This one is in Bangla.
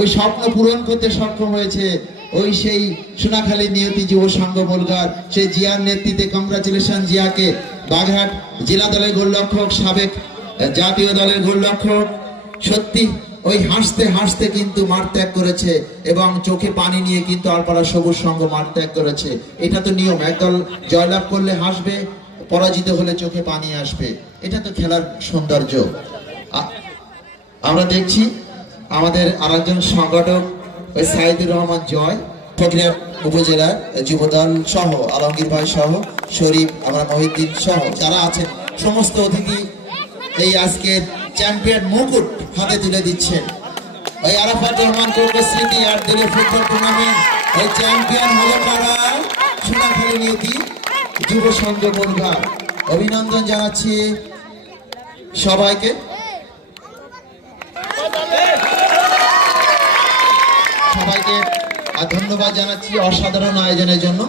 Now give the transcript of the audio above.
ওই স্বপ্ন পূরণ করতে সক্ষম হয়েছে। ওই সেই সোনাখালী নিয়তি যুব সংঘ বলগার সেই জিয়ার নেতৃত্বে কংগ্রাচুলেশন জিয়াকে। বাগেরহাট জেলা দলের গোলরক্ষক, সাবেক জাতীয় দলের গোলরক্ষক, সত্যি ওই হাসতে হাসতে কিন্তু মাঠ ত্যাগ করেছে এবং চোখে পানি নিয়ে কিন্তু আলপাড়া সবুজ সংঘ মাঠ ত্যাগ করেছে। এটা তো নিয়ম, একদল জয়লাভ করলে হাসবে, পরাজিত হলে চোখে পানি আসবে, এটা তো খেলার সৌন্দর্য। আমরা দেখছি আমাদের আরেকজন সংগঠক ওই সাইদুর রহমান জয়, ফকিরহাট উপজেলার যুবদল সহ আলমগীর ভাই সহ শরীফ, আমরা মহিউদ্দিন সহ যারা আছেন সমস্ত অতিথি এই আজকের চ্যাম্পিয়ন মুকুট হাতে তুলে দিচ্ছেন। ওই আরাফাত রহমান কোর্টের স্মৃতি আর দিলের ফুটবল টুর্নামেন্ট ওই চ্যাম্পিয়ন হলো কারা? সোনাখালী নিয়তি যুব সংঘ বনগাঁ। অভিনন্দন জানাচ্ছি সবাইকে, সবাইকে ধন্যবাদ জানাচ্ছি অসাধারণ আয়োজনের জন্য।